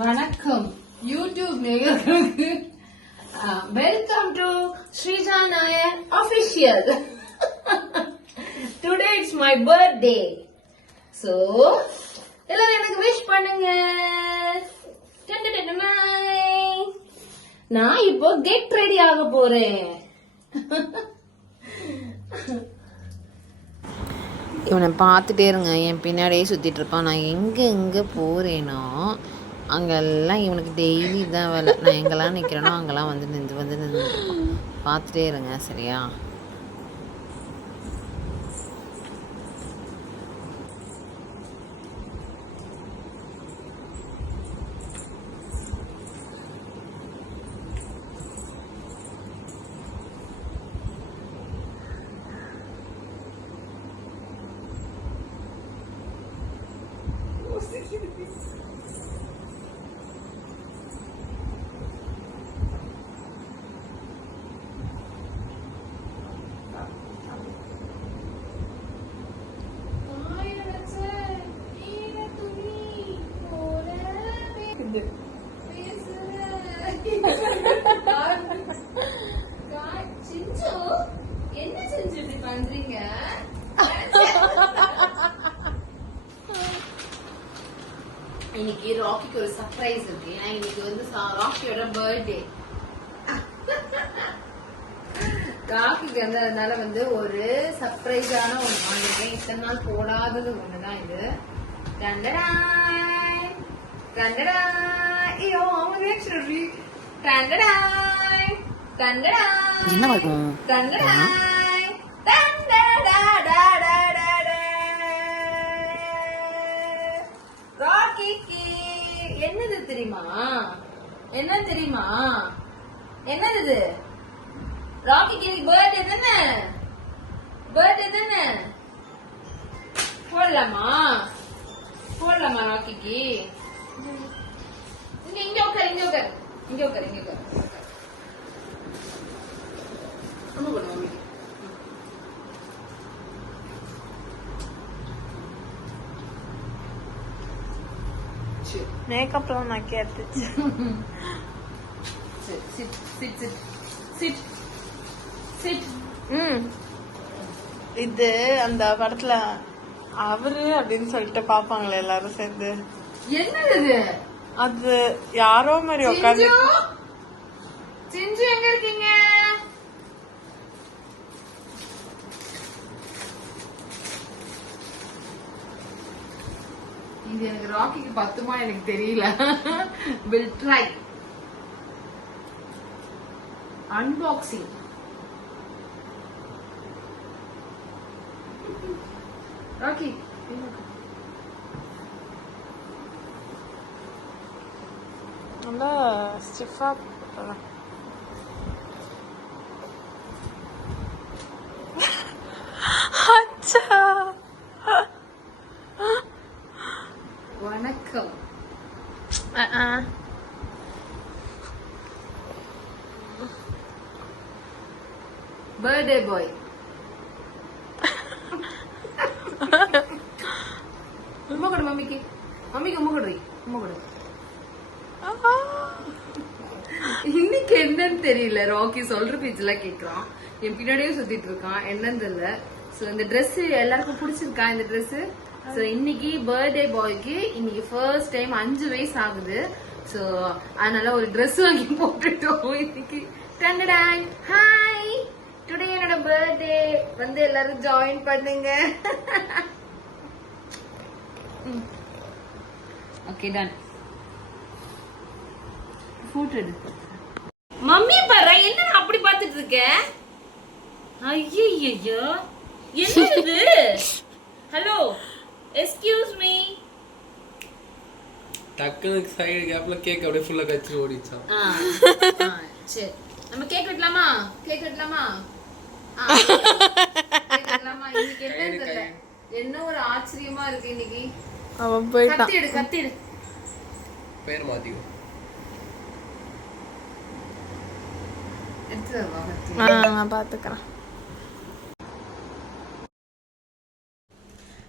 வணக்கம். யூடியூப் நேயர்களுக்கு welcome to Sreeja Nair official today it's my birthday so எல்லாரும் எனக்கு விஷ் பண்ணுங்க. நான் இப்போ கெட் ரெடி ஆக போறேன். இவனை பார்த்துட்டே இருங்க. என் பின்னாடியே சுற்றிட்டு இருப்பான். நான் எங்கே எங்கே போகிறேனோ அங்கெல்லாம் இவனுக்கு டெய்லி தான் வேலை. நான் எங்கெல்லாம் நிற்கிறேனோ அங்கெல்லாம் வந்து நின்று வந்து நின்று பார்த்துட்டே இருங்க சரியா என்ன செஞ்சு இப்படி பண்றீங்க இன்னைக்கு ராக்கிக்கு ஒரு சர்ப்ரைஸ் இருக்கு. ஏன்னா இன்னைக்கு வந்து ராக்கியோட பர்த்டே ராக்கிக்கு வந்து அதனால வந்து ஒரு சர்ப்ரைஸான ஒண்ணு வாங்கிருக்கேன் இத்தனை நாள் போடாதது ஒண்ணுதான் இது. டண்டடாய் டண்டடாய் ஐயோ அவங்க ரியாக்ஷன் டண்டடாய் டண்டடாய் என்னவா இருக்கும்? டண்டடாய் தெரியுமா? என்ன தெரியுமா? என்னது இது? ராக்கிக்கு பர்த்டே தானே? பர்த்டே தானே? போடலாமா? போடலாமா ராக்கிக்கு? இங்க இங்க உட்கார் இங்க உட்கார் இங்க உட்கார் இங்க உட்கார் ரொம்ப போடு மம்மிக்கு சரி மேக்கப்லாம் நான் கேட்டுச்சு சிட் சிட் சிட் சிட் சிட் ம் இது அந்த படத்துல அவரு அப்படின்னு சொல்லிட்டு பாப்பாங்களே எல்லாரும் சேர்ந்து. என்னது இது? அது யாரோ மாதிரி உட்காந்து சிஞ்சு சிஞ்சு எங்க இருக்கீங்க? இது எனக்கு ராக்கிக்கு பத்துமா எனக்கு தெரியல. வில் ட்ரை அன்பாக்சிங் ராக்கி நல்லா ஸ்டிஃபா வணக்கம். பர்த்டே பாய் உம்மா கொடு மம்மிக்கு மம்மிக்கு உம்மா கொடு உம்மா கொடு இன்னைக்கு என்னன்னு தெரியல. ராக்கி சொல்ற பேச்செல்லாம் கேக்குறான். என் பின்னாடியே சுத்திட்டு இருக்கான். என்னன்னு தெரியல. சோ இந்த Dress எல்லாருக்கும் பிடிச்சிருக்கா இந்த Dress? சோ இன்னைக்கு பர்த்டே பாய்க்கு இன்னைக்கு ஃபர்ஸ்ட் டைம் அஞ்சு வயசு ஆகுது. சோ அதனால ஒரு Dress வாங்கி போட்டுட்டோம் இன்னைக்கு. டண்டடாய் ஹாய் டுடே என்னோட பர்த்டே வந்து எல்லாரும் ஜாயின் பண்ணுங்க. ஓகே டன் போட்டோ மம்மி பாரு என்ன அப்படி பார்த்துட்டு இருக்க? ஐயோ என்ன இது? ஹலோ எஸ்கியூஸ் மீ டக்குனு சைடு கேப்ல கேக் அப்படியே ஃபுல்லா கச்சிட்டு ஓடிச்சான் சரி. நம்ம கேக் வெட்டலாமா? கேக் வெட்டலாமா. என்ன ஒரு ஆச்சரியமா இருக்கு இன்னைக்கு? அவன் போயிட்டான். கத்தி எடு கத்தி எடு. பேர் மாத்திக்கோ. நான் பாத்துக்கிறேன்.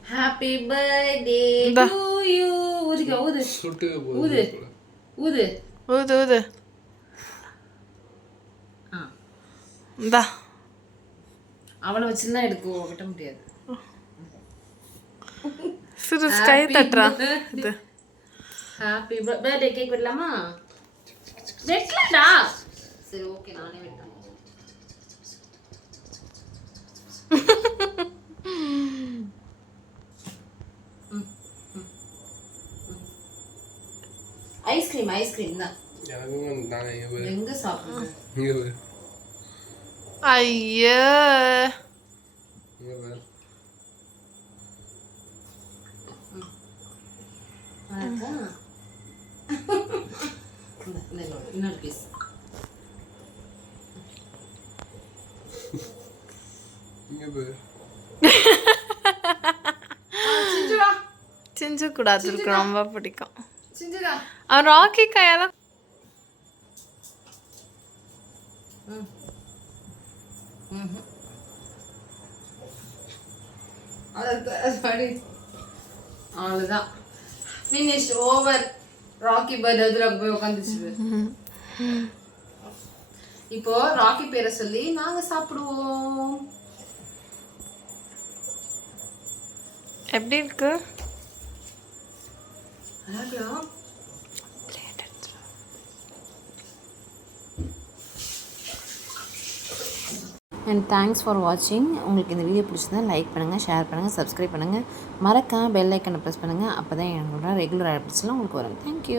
ஹாப்பி பர்த்டே டு யூ ஊதிக்க ஊது சுட்டு ஊது ஊது ஊது ஊது ஆ இந்தா அவனை வச்சுலாம் எடுக்க வெட்ட முடியாது சிறு கை தட்டுறான் இது ஹாப்பி பர்த்டே கேக் வெட்டலாமா வெட்டலாம்டா சரி ஓகே நானே வெட்டேன் ஐஸ்கிரீம் ஐஸ்கிரீம் தான். எங்க சாப்பிடுறது. ஐயோ. இன்னொரு- பீஸ் சிஞ்சு கூட அதுக்கு ரொம்ப பிடிக்கும். அவன் ராக்கி கையால அவ்வளோதான் ஃபினிஷ் ஓவர் ராக்கி பர்த் அதில் போய் உட்காந்துச்சு இப்போ ராக்கி பேரை சொல்லி நாங்க சாப்பிடுவோம் எப்படி இருக்கு அழகா அண்ட் தேங்க்ஸ் ஃபார் வாட்சிங் உங்களுக்கு இந்த வீடியோ பிடிச்சிருந்தா லைக் பண்ணுங்கள் ஷேர் பண்ணுங்கள் சப்ஸ்கிரைப் பண்ணுங்கள் மறக்காம பெல் ஐக்கனை ப்ரெஸ் பண்ணுங்கள் அப்போ தான் என்னோட ரெகுலர் அப்டேட்ஸ்லாம் உங்களுக்கு வரும். தேங்க்யூ